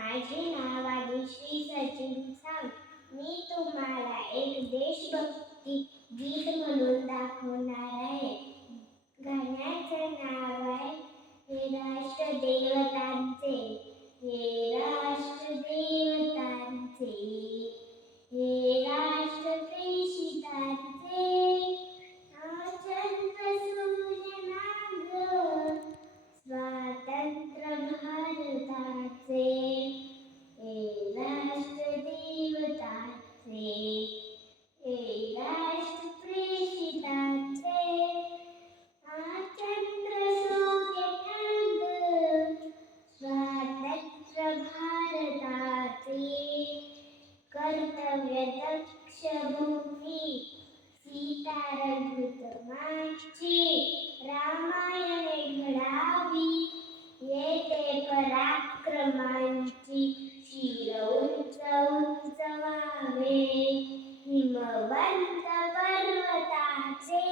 माझे नाव आहे श्री सचिन सावंत. मी तुम्हाला एक देशभक्ती गीत म्हणून दाखवणार आहे. गाण्याचं नाव आहे हे राष्ट्रदेवतांचे, हे राष्ट्रदेवतांचे, हे राष्ट्रप्रेषितांचे, चंद्र सूर्य नाग स्वातंत्र्य भारताचे, हे राष्ट्रदेवतांचे, हे राष्ट्रप्रेषितांचे, चंद्र सूर्य नाग स्वातंत्र्य भारताचे, कर्तव्य दक्ष भूमी सीता रघुत्तमाची, रामायणे घडावी येथे पराक्रमांची, शिर उंच उंच व्हावे हिमवंत पर्वताचे,